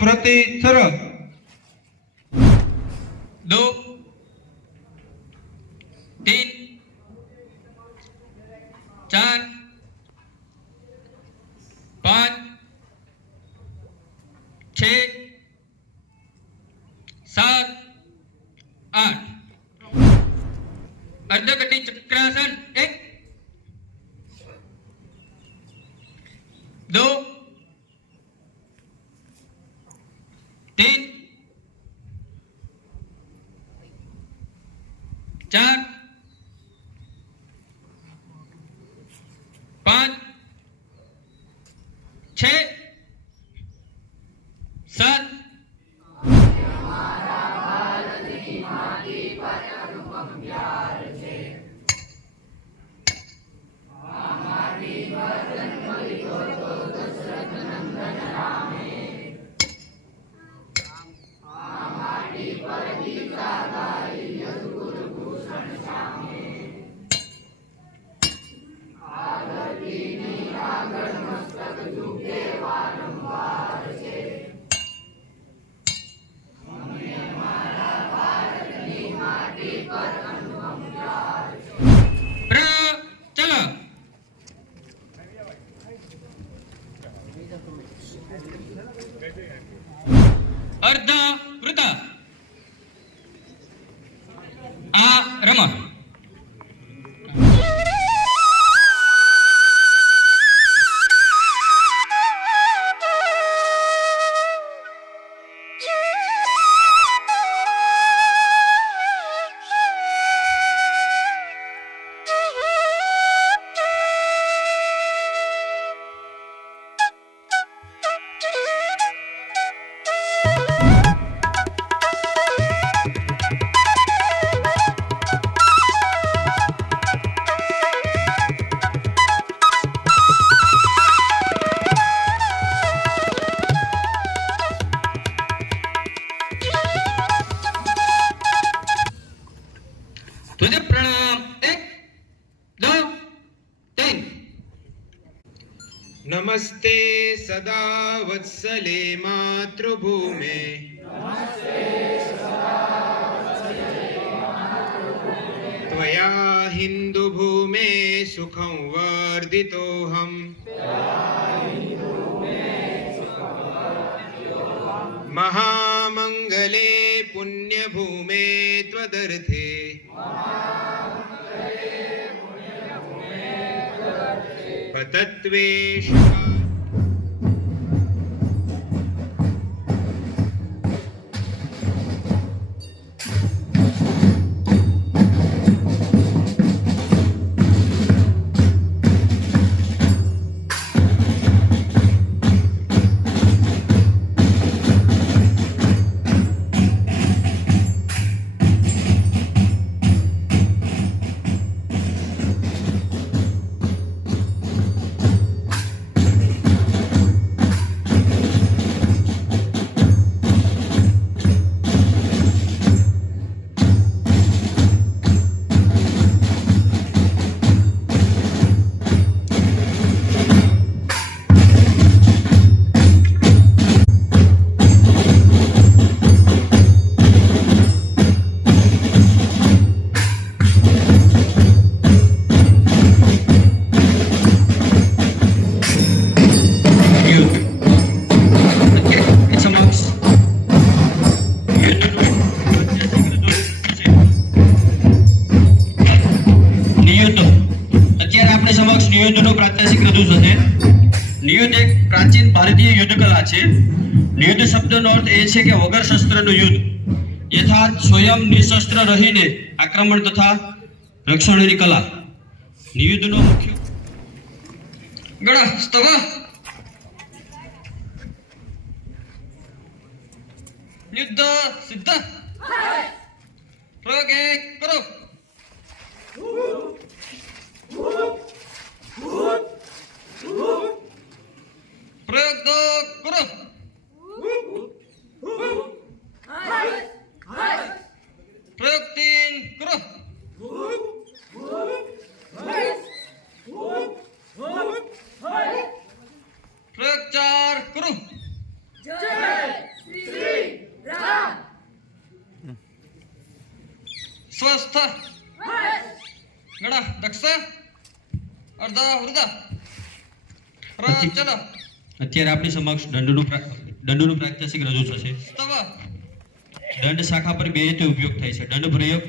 प्रति सर 2 3 4 5 6 7 8 अर्धकटी चक्रासन 1 2 3 4 5 6 7 चलो अर्ध वृत्त रम तुझे प्रणाम 1 2 3 नमस्ते सदा वत्सले मातृभूमे त्वया हिन्दुभूमे सुखं वर्धितोऽहम् महामंगले पुण्यभूमे त्वदर्थे तत्त्वेषु नियुद्धનો પ્રાત્યક્ષિક રજૂ થશે। નિયુદ્ધ એક પ્રાચીન ભારતીય યુદ્ધ કલા છે। નિયુદ્ધ શબ્દનો અર્થ એ છે કે વગર શસ્ત્રનું યુદ્ધ, યથાર્થ સ્વયં નિશસ્ત્ર રહીને આક્રમણ તથા રક્ષણની કલા। નિયુદ્ધનો મુખ્ય ગળા સ્તવ युद्ध सिद्ध प्रयोग एक करो प्रयोग दो करो प्रयोग तीन करो प्रयोग चार करो સ્વસ્થ ગડા દક્ષ અર્ધા વૃદ્ધા ચલો અત્યારે આપણી સમક્ષ દંડનું પ્રાત્યક્ષિક રજૂ થશે. દંડ શાખા પર બે રીતે ઉપયોગ થાય છે. દંડ પ્રયોગ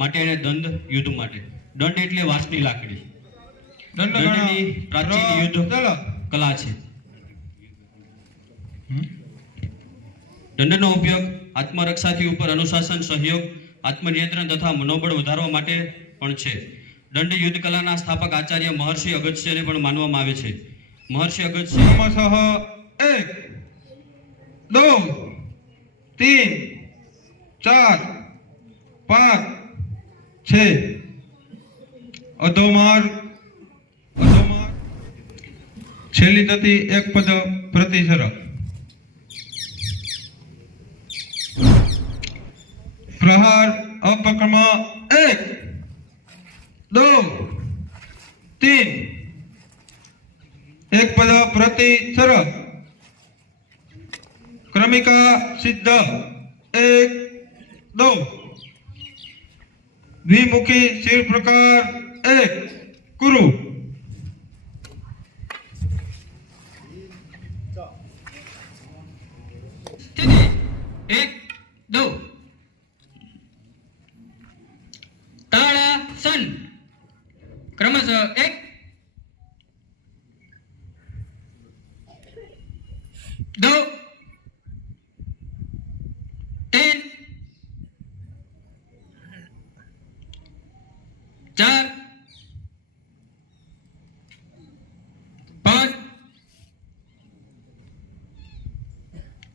માટે અને દંડ યુદ્ધ માટે. દંડ એટલે વાંસની લાકડી. દંડની પ્રાચીન યુદ્ધ કલા છે. દંડનો ઉપયોગ આત્મરક્ષાથી ઉપર અનુશાસન, સહયોગ, આત્મનિયંત્રણ તથા મનોબળ વધારવા માટે પણ છે. દંડ યુદ્ધ કલાના સ્થાપક આચાર્ય મહર્ષિ અગસ્ત્યને પણ માનવામાં આવે છે. મહર્ષિ અગસ્ત્ય 1 2 3 4 5 6 અધોમાર છેલ્લી તથી એક પદ પ્રતિસર પ્રહાર અપક્રમ 1 2 3 एक पद प्रतिसर क्रमिका सिद्ध 1 2 द्विमुखी शिर प्रकार 1 कुरु स्थिति 1 2 ताड़ासन क्रमशः 1 2 3 4 5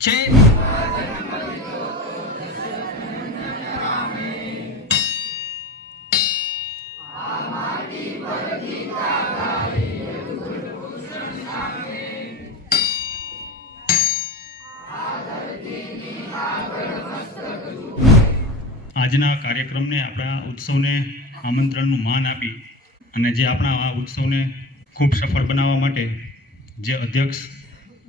6 આજના કાર્યક્રમને આપણા ઉત્સવને આમંત્રણનું માન આપી અને જે આપણા આ ઉત્સવને ખૂબ સફળ બનાવવા માટે જે અધ્યક્ષ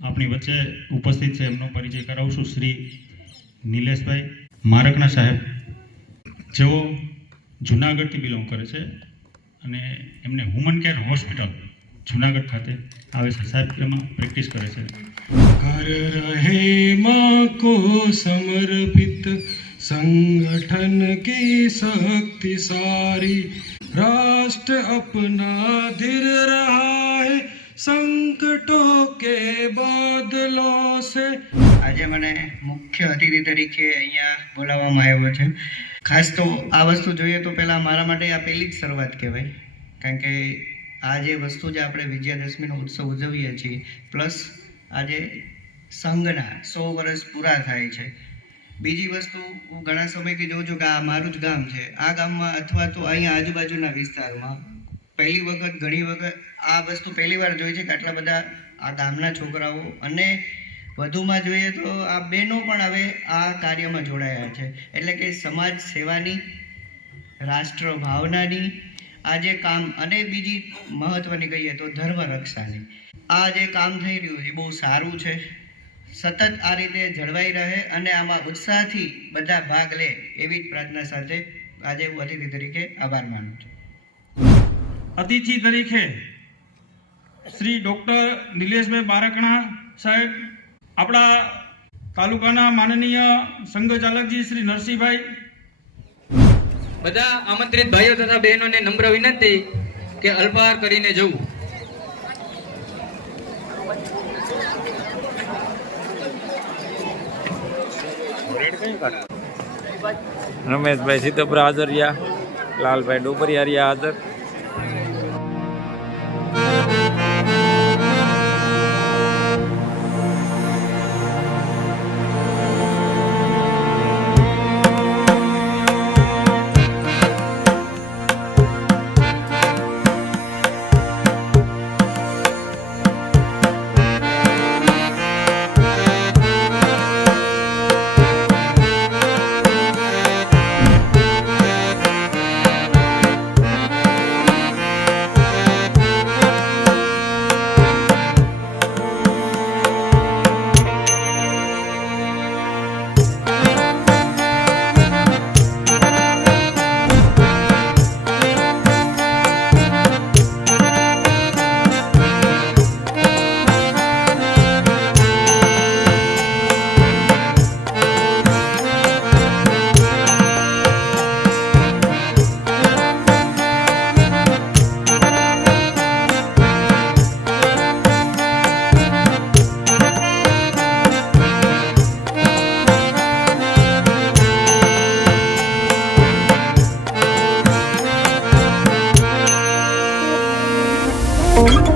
આપણી વચ્ચે ઉપસ્થિત છે એમનો પરિચય કરાવશું. શ્રી નિલેશભાઈ મારકણા સાહેબ, જેઓ જુનાગઢથી બિલોંગ કરે છે અને એમને હ્યુમન કેર હોસ્પિટલ જુનાગઢ ખાતે આવે છે. સાહેબ એમાં પ્રેક્ટિસ કરે છે. कर रहे माँ को समर्पित संगठन की शक्ति सारी राष्ट्र अपना धीर रहा है संकटों के बादलों से. આજે મને મુખ્ય અતિથિ તરીકે અહીંયા બોલાવવામાં આવ્યો છે. ખાસ તો આ વસ્તુ જોઈએ તો પહેલાં મારા માટે આ પહેલી જ શરૂઆત કહેવાય, કારણ કે આ જે વસ્તુ જે આપણે વિજયાદશમીનો ઉત્સવ ઉજવીએ છીએ પ્લસ આજે સંઘના 100 વર્ષ પૂરા થાય છે. બીજી વસ્તુ હું ઘણા સમયથી જોઉં છું કે આ મારું જ ગામ છે. આ ગામમાં અથવા તો અહીંયા આજુબાજુના વિસ્તારમાં ઘણી વખત આ વસ્તુ પહેલી વાર જોઈ છે કે આટલા બધા આ ગામના છોકરાઓ અને વધુમાં જોઈએ તો આ બહેનો પણ હવે આ કાર્યમાં જોડાયા છે. એટલે કે સમાજ સેવાની, રાષ્ટ્ર ભાવનાની આ જે કામ અને બીજી મહત્વની કહીએ તો ધર્મ રક્ષાની આ જે કામ થઈ રહ્યું છે બહુ સારું છે. સતત આ રીતે જળવાઈ રહે અને આમાં ઉત્સાહથી બધા ભાગ લે એવી જ પ્રાર્થના સાથે આજે હું અતિથિ તરીકે આભાર માનું છું. અતિથિ તરીકે શ્રી ડૉક્ટર નિલેશભાઈ બારકણા સાહેબ, આપણા તાલુકાના માનનીય સંઘચાલકજી શ્રી નરસિંહભાઈ, બધા આમંત્રિત ભાઈઓ તથા બહેનોને નમ્ર વિનંતી કે અલ્પાહાર કરીને જવું. રમેશભાઈ સિદ્ધપુરા હાજર રહ્યા, લાલભાઈ ડોબરિયા રહ્યા હાજર. ઓમ